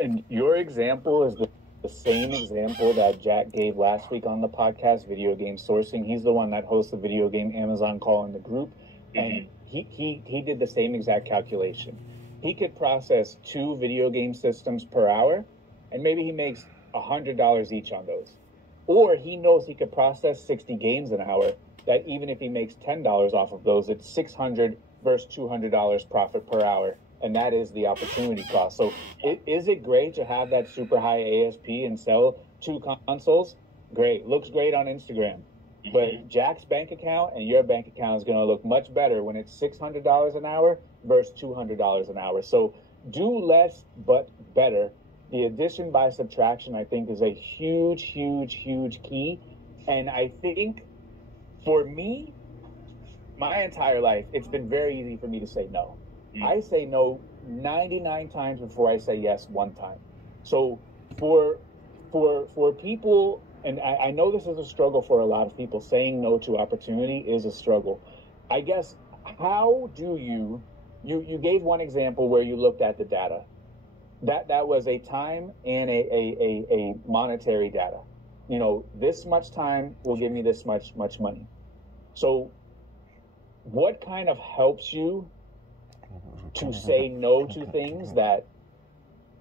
And your example is the same example that Jack gave last week on the podcast, Video Game Sourcing. He's the one that hosts the Video Game Amazon call in the group. And he did the same exact calculation. He could process 2 video game systems per hour, and maybe he makes $100 each on those. Or he knows he could process 60 games an hour, that even if he makes $10 off of those, it's $600 versus $200 profit per hour. And that is the opportunity cost. So is it great to have that super high ASP and sell 2 consoles? Great. Looks great on Instagram. But Jack's bank account and your bank account is going to look much better when it's $600 an hour versus $200 an hour. So do less but better. The addition by subtraction, I think, is a huge, huge, huge key. And I think for me, my entire life, it's been very easy for me to say no. I say no 99 times before I say yes 1 time. So for people, and I know this is a struggle for a lot of people, saying no to opportunity is a struggle. I guess, how do you gave one example where you looked at the data. That was a time and a monetary data. You know, this much time will give me this much money. So what kind of helps you to say no to things that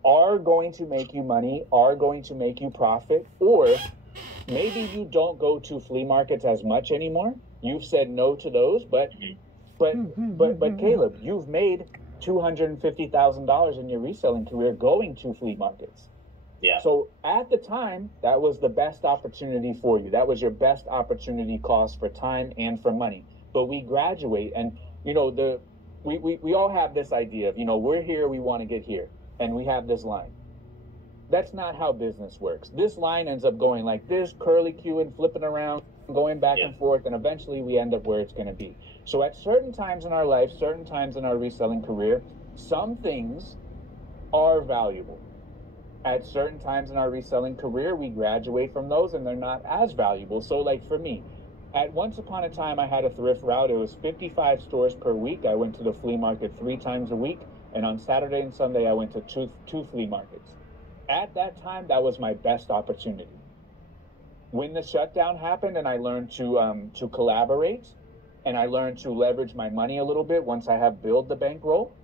are going to make you money, are going to make you profit? Or maybe you don't go to flea markets as much anymore. You've said no to those, but Caleb, you've made $250,000 in your reselling career going to flea markets. Yeah. So at the time, that was the best opportunity for you. That was your best opportunity cost for time and for money. But we graduate, and you know, we all have this idea of, you know, we're here, we want to get here, and we have this line. That's not how business works. This line ends up going like this, curly cueing, flipping around, going back and forth, and eventually we end up where it's going to be. So at certain times in our life, certain times in our reselling career, some things are valuable. At certain times in our reselling career, we graduate from those and they're not as valuable. So like for me, at once upon a time, I had a thrift route. It was 55 stores per week. I went to the flea market 3 times a week. And on Saturday and Sunday, I went to two flea markets. At that time, that was my best opportunity. When the shutdown happened and I learned to collaborate, and I learned to leverage my money a little bit once I have built the bankroll,